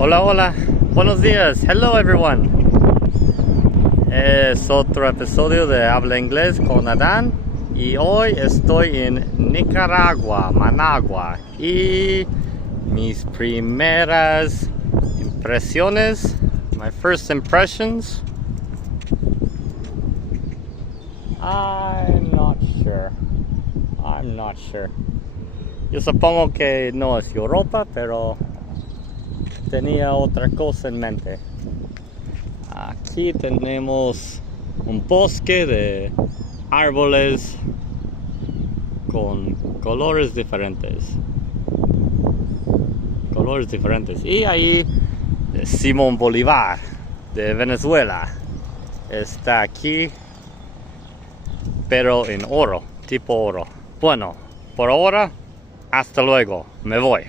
Hola, hola, buenos días, hello everyone. Es otro episodio de Habla Inglés con Adán y hoy estoy en Nicaragua, Managua, y mis primeras impresiones, my first impressions. I'm not sure. Yo supongo que no es Europa, pero tenía otra cosa en mente. Aquí tenemos un bosque de árboles con colores diferentes. Y ahí Simón Bolívar de Venezuela está aquí, pero en oro, tipo oro. Bueno, por ahora, hasta luego, me voy.